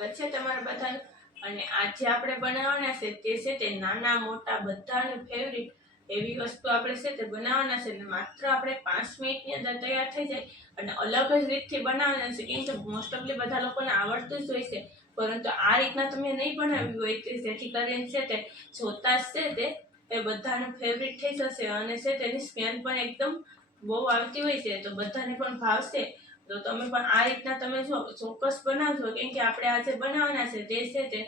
સ્વાગત છે તમારા બધાનું। અને આજે આપણે બનાવવાના છે તે છે તે નાના મોટા બધાનું ફેવરિટ એવી વસ્તુ આપણે છે તે બનાવવાના છે। માત્ર આપણે 5 મિનિટની અંદર તૈયાર થઈ જાય અને અલગ જ રીતથી બનાવવાના છે। કેમ કે મોસ્ટ ઓફલી બધા લોકોને આવડતું જ હોય છે, પરંતુ આ રીતના તમે નહીં બનાવ્યું હોય કે જેથી કરીને છે તે જોતા જ છે તે એ બધાનું ફેવરિટ થઈ જશે અને છે તેની સ્મેલ પણ એકદમ બહુ આવતી હોય છે, તો બધાને પણ ભાવશે। તો તમે પણ આ રીતના તમે જો ચોક્કસ બનાવજો। કેમ કે આપણે આજે બનાવવાના છે તે છે તે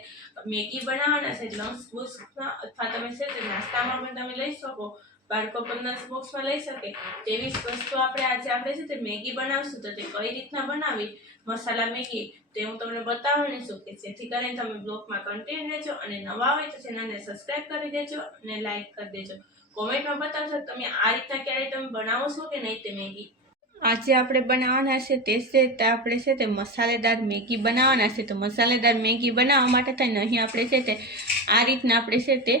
મેગી બનાવવાના છે। લંચ બોક્સમાં અથવા તમે છે તે નાસ્તામાં પણ તમે લઈ શકો, બાળકો પણ લંચ બોક્સમાં લઈ શકે તેવી જ વસ્તુ આપણે છે તે મેગી બનાવશું। તો તે કઈ રીતના બનાવી મસાલા મેગી તે હું તમને બતાવવાની છું, કે જેથી કરીને તમે બ્લોગમાં કન્ટિન્યુ રહેજો અને નવા હોય તો ચેનલને સબસ્ક્રાઈબ કરી દેજો અને લાઈક કરી દેજો। કોમેન્ટમાં બતાવજો તમે આ રીતના ક્યારેય તમે બનાવો છો કે નહીં તે મેગી। આજે આપણે બનાવવાના છે તે છે તે આપણે છે તે મસાલેદાર મેગી બનાવવાના છે। તો મસાલેદાર મેગી બનાવવા માટે થઈને અહીં આપણે છે તે આ રીતના આપણે છે તે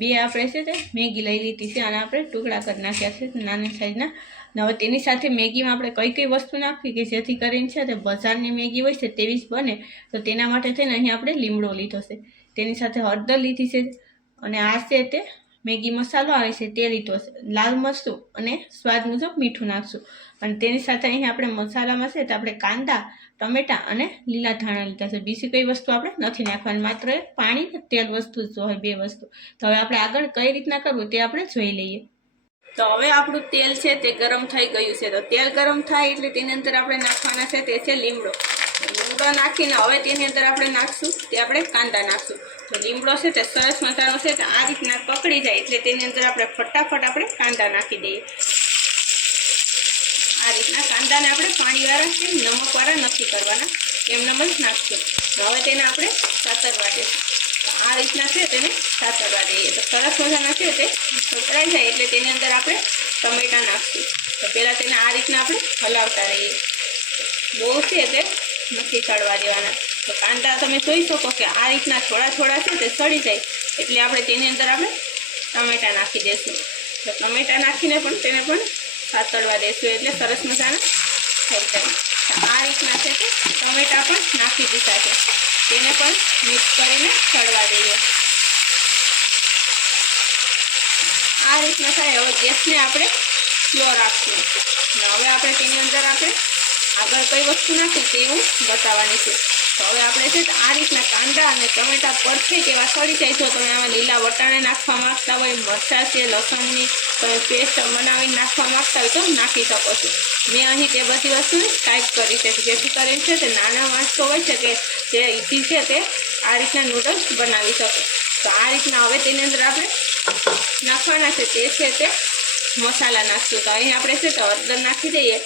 બે આપણે છે તે મેગી લઈ લીધી છે અને આપણે ટુકડા કરી નાખ્યા છે નાની સાઈઝના। હવે તેની સાથે મેગીમાં આપણે કઈ કઈ વસ્તુ નાખવી કે જેથી કરીને છે તે બજારની મેગી હોય છે તેવી જ બને, તો તેના માટે થઈને અહીં આપણે લીમડો લીધો છે, તેની સાથે હળદર લીધી છે અને આ છે તે મેગી મસાલો આવે છે તે લીધો છે, લાલ મરચું અને સ્વાદ મુજબ મીઠું નાખશું। અને તેની સાથે અહીં આપણે મસાલામાં છે તો આપણે કાંદા, ટમેટા અને લીલા ધાણા લીધા છે। બીજી કઈ વસ્તુ આપણે નથી નાખવાની, માત્ર પાણી તેલ વસ્તુ જ હોય, બે વસ્તુ। તો હવે આપણે આગળ કઈ રીતના કરવું તે આપણે જોઈ લઈએ। તો હવે આપણું તેલ છે તે ગરમ થઈ ગયું છે। તો તેલ ગરમ થાય એટલે તેની અંદર આપણે નાખવાના છે તે છે લીમડો। લીમડો નાખીને હવે તેની અંદર આપણે નાખશું તે આપણે કાંદા નાખશું। તો લીમડો છે તે સરસ મસાલો છે તે આ રીતના પકડી જાય એટલે તેની અંદર આપણે ફટાફટ આપણે કાંદા નાખી દઈએ। આ રીતના કાંદાને આપણે પાણીવાળા કે નમકવાળા નથી કરવાના, એમનેમ જ નાખશું। હવે તેને આપણે સાતરવા દઈશું। તો આ રીતના છે તેને સાતરવા દઈએ તો સરસ મજાના છે તે સતરાઈ જાય એટલે તેની અંદર આપણે ટમેટા નાખશું। તો પહેલાં તેને આ રીતના આપણે હલાવતા રહીએ, બહુ છે તે નથી સળવા દેવાના। તો કાંદા તમે જોઈ શકો કે આ રીતના થોડા થોડા છે તે સળી જાય એટલે આપણે તેની અંદર આપણે ટમેટા નાખી દઈશું। તો ટમેટા નાખીને પણ તેને પણ સાતળવા દઈશું એટલે સરસ મજાના થઈ જાય। આ રીતના છે તે ટમેટા પણ નાખી દીધા છે, તેને પણ મિક્સ કરીને સળવા દઈએ। આ રીતના થાય હવે ગેસને આપણે સ્લો રાખશું। હવે આપણે તેની અંદર આપણે આગળ કઈ વસ્તુ નાખી તે હું બતાવવાની છું। તો હવે આપણે છે આ રીતના કાંદા અને ટમેટા પરફેક્ટ એવા સળી જાય। જો તમે આમાં લીલા વટાણે નાખવા માંગતા હોય, મરચાં છે, લસણની તમે પેસ્ટ બનાવીને નાખવા માંગતા હોય તો નાખી શકો છો। મેં અહીં તે બધી વસ્તુને સ્ટાઈપ કરી છે જેથી કરીને છે તે નાના માણસો હોય છે કે જે ઇઝી છે તે આ રીતના નૂડલ્સ બનાવી શકે। તો આ રીતના હવે તેની અંદર આપણે નાખવાના છે તે છે તે મસાલા નાખશું। તો અહીં આપણે છે તો હળદર નાખી દઈએ।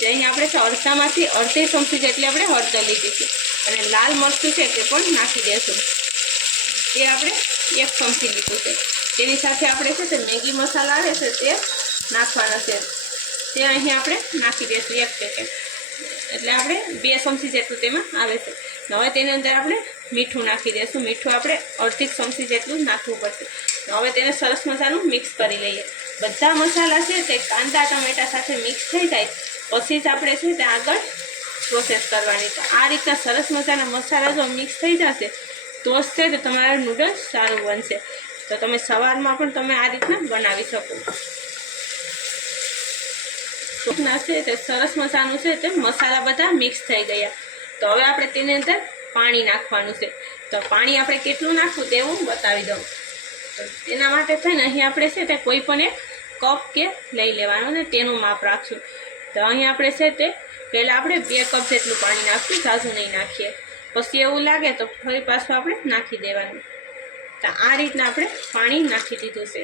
જે અહીં આપણે છે અડધામાંથી અડધી ચમચી જેટલી આપણે હળદર લીધી છે અને લાલ મરચું છે તે પણ નાખી દઈશું, તે આપણે 1 ચમચી લીધું છે। તેની સાથે આપણે છે તે મેગી મસાલા આવે છે તે નાખવાના છે, તે અહીં આપણે નાખી દઈશું 1 પેકેટ, એટલે આપણે 2 ચમચી જેટલું તેમાં આવે છે। હવે તેની અંદર આપણે મીઠું નાખી દઈશું, મીઠું આપણે અડધી ચમચી જેટલું નાખવું પડશે। હવે તેને સરસ મજાનું મિક્સ કરી લઈએ। બધા મસાલા છે તે કાંદા ટમેટા સાથે મિક્સ થઈ જાય પછી જ આપણે છે તે આગળ પ્રોસેસ કરવાની। તો આ રીતના સરસ મજાના મસાલા જો મિક્સ થઈ જશે તો જ છે તે તમારા નૂડલ્સ સારું બનશે। તો તમે સવારમાં પણ તમે આ રીતના બનાવી શકો। છે તે સરસ મસાનું છે તે મસાલા બધા મિક્સ થઈ ગયા। તો હવે આપણે તેની અંદર પાણી નાખવાનું છે। તો પાણી આપણે કેટલું નાખવું તે હું બતાવી દઉં। તો એના માટે થઈને અહીં આપણે છે તે કોઈ પણ એક કપ કે લઈ લેવાનું ને તેનું માપ રાખશું। તો અહીં આપણે છે તે પહેલાં આપણે 2 કપ જેટલું પાણી નાખશું, ઝાઝું નહીં નાખીએ, પછી એવું લાગે તો ફરી પાછું આપણે નાખી દેવાનું। તો આ રીતના આપણે પાણી નાખી દીધું છે।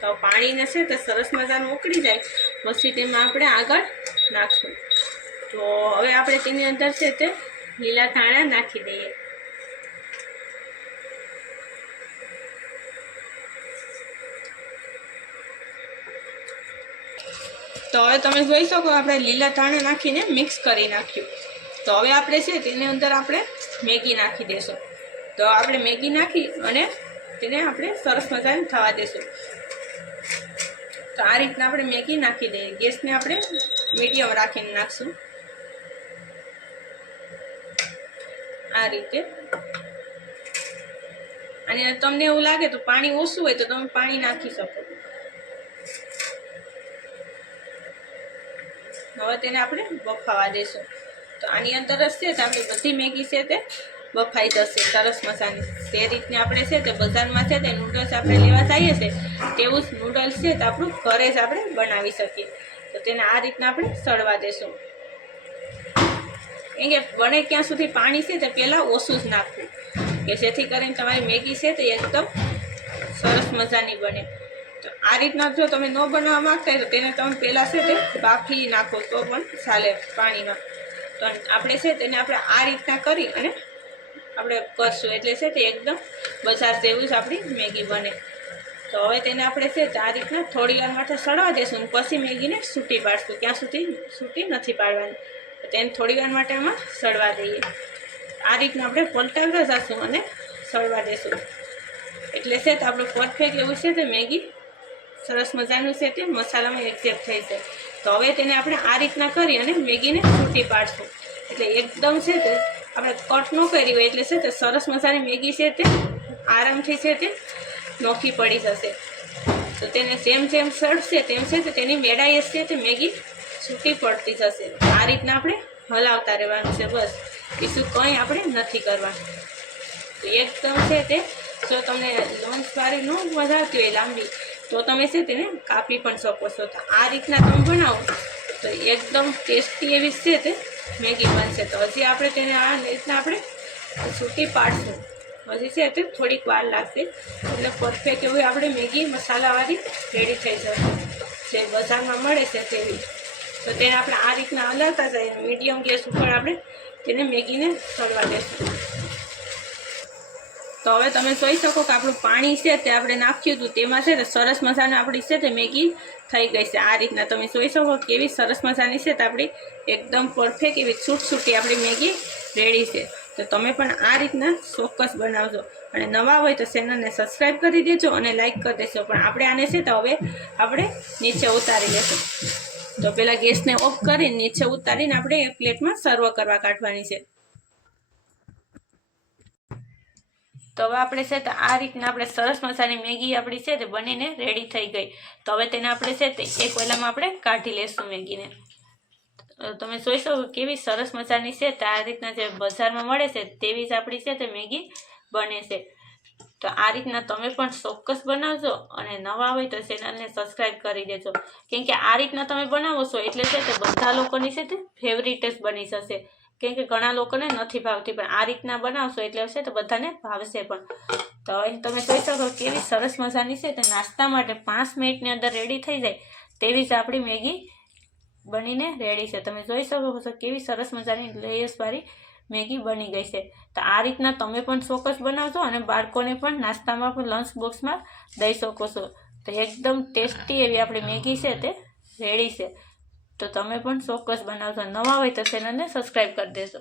તો પાણીને છે તે સરસ મજાનું ઉકળી જાય પછી તેમાં આપણે આગળ નાખશું। તો હવે આપણે તેની અંદર છે તે લીલા ધાણા નાખી દઈએ। તો હવે તમે જોઈ શકો આપણે લીલા ધાણા નાખીને મિક્સ કરી નાખ્યું। તો હવે આપણે છે તેની અંદર આપણે મેગી નાખી દઈશું। તો આપણે મેગી નાખી અને તેને આપણે સરસ મજાને થવા દઈશું। તો આ રીતના આપણે મેગી નાખી દઈએ। ગેસને આપણે મીડિયમ રાખીને નાખશું। આ રીતે. અને તમને એવું લાગે તો પાણી ઓછું હોય તો તમે પાણી નાખી શકો. હવે તેને આપણે બફાવા દેશું. તો આની અંદર જ છે તો આપણી બધી મેગી છે તે બફાઈ જશે સરસ મજાની. તે રીતને આપણે છે તે બજારમાં છે તે નૂડલ્સ આપણે લેવા જઈએ છીએ તેવું જ નૂડલ્સ છે તો આપણું ઘરે જ આપણે બનાવી શકીએ. તો તેને આ રીતના આપણે સળવા દેશું. કેમ કે બને ત્યાં સુધી પાણી છે તે પહેલાં ઓછું જ નાખવું, કે જેથી કરીને તમારી મેગી છે તે એકદમ સરસ મજાની બને. તો આ રીતના જો તમે ન બનાવવા માંગતા હોય તો તેને તમે પહેલાં છે તે બાફી નાખો તો પણ ચાલે પાણીમાં. તો આપણે છે તેને આપણે આ રીતના કરી અને આપણે કરશું એટલે છે તે એકદમ બજાર જેવું જ આપણી મેગી બને. તો હવે તેને આપણે છે તે આ રીતના થોડી વાર માટે સળવા દેશું અને પછી મેગીને છૂટી પાડશું. ત્યાં સુધી છૂટી નથી પાડવાની. તો તેને થોડી વાર માટે આમાં સળવા દઈએ. આ રીતના આપણે પલટાવતા જશું અને સળવા દેશું એટલે છે તો આપણું પરફેક્ટ એવું છે તે મેગી સરસ મજાનું છે તે મસાલામાં એક્ઝેક્ટ થઈ જાય. તો હવે તેને આપણે આ રીતના કરી અને મેગીને છૂટી પાડશું. એટલે એકદમ છે તે આપણે કટ ન કરી હોય એટલે છે તે સરસ મજાની મેગી છે તે આરામથી છે તે નોખી પડી જશે. તો તેને જેમ જેમ સળશે તેમ છે તે તેની મેળાઈ છે તે મેગી છૂટી પડતી જશે. આ રીતના આપણે હલાવતા રહેવાનું છે બસ, બીજું કંઈ આપણે નથી કરવાનું. તો એકદમ છે તે જો તમને લંચવાળી ન મજા આવતી હોય લાંબી તો તમે છે તેને કાપી પણ શકો છો. તો આ રીતના તમે બનાવો તો એકદમ ટેસ્ટી એવી છે તે મેગી બનશે. તો હજી આપણે તેને આ રીતના આપણે છૂટી પાડશું. હજી છે તે થોડીક વાર લાગશે એટલે પરફેક્ટ એવી આપણે મેગી મસાલાવાળી રેડી થઈ જશે જે બજારમાં મળે છે તેવી. તો તેને આપણે આ રીતના હલાવતા જઈએ. મીડિયમ ગેસ ઉપર આપણે તેને મેગીને સળવા દઈશું. તો હવે તમે જોઈ શકો કે આપણું પાણી છે તે આપણે નાખ્યું હતું તેમાં છે તે સરસ મજાની આપણી છે તે મેગી થઈ ગઈ છે. આ રીતના તમે જોઈ શકો કેવી સરસ મજાની છે તે આપણી એકદમ પરફેક્ટ એવી છૂટી આપણી મેગી રેડી છે. તો તમે પણ આ રીતના ચોક્કસ બનાવજો અને નવા હોય તો ચેનલને સબસ્ક્રાઈબ કરી દેજો અને લાઈક કરી દેજો. પણ આપણે આને છે તો હવે આપણે નીચે ઉતારી લેશું. તો પહેલાં ગેસને ઓફ કરીને નીચે ઉતારીને આપણે એક પ્લેટમાં સર્વ કરવા કાઢવાની છે. તો હવે આપણે છે તો આ રીતના આપણે સરસ મજાની મેગી આપણી છે તે બનીને રેડી થઈ ગઈ. તો હવે તેને આપણે છે તે એક વેલામાં આપણે કાઢી લેશું મેગીને. તમે જોઈ શકો કેવી સરસ મજાની છે તો આ રીતના જે બજારમાં મળે છે તેવી જ આપણી છે તે મેગી બને છે. તો આ રીતના તમે પણ ચોક્કસ બનાવજો અને નવા હોય તો ચેનલને સબસ્ક્રાઈબ કરી દેજો. કેમ કે આ રીતના તમે બનાવો છો એટલે છે તે બધા લોકોની છે તે ફેવરિટ જ બની જશે. કેમ કે ઘણા લોકોને નથી ભાવતી પણ આ રીતના બનાવશો એટલે છે તો બધાને ભાવશે પણ. તો અહીં તમે જોઈ શકો કેવી સરસ મજાની છે તે નાસ્તા માટે 5 મિનિટની અંદર રેડી થઈ જાય તેવી જ આપણી મેગી બનીને રેડી છે. તમે જોઈ શકો છો કેવી સરસ મજાની લેયર્સવાળી મેગી બની ગઈ છે. તો આ રીતના તમે પણ ચોક્કસ બનાવજો અને બાળકોને પણ નાસ્તામાં પણ લંચ બોક્સમાં દઈ શકો છો. તો એકદમ ટેસ્ટી એવી આપણી મેગી છે તે રેડી છે. તો તમે પણ ચોક્કસ બનાવજો. નવા હોય તો ચેનલને સબસ્ક્રાઈબ કરી દેજો.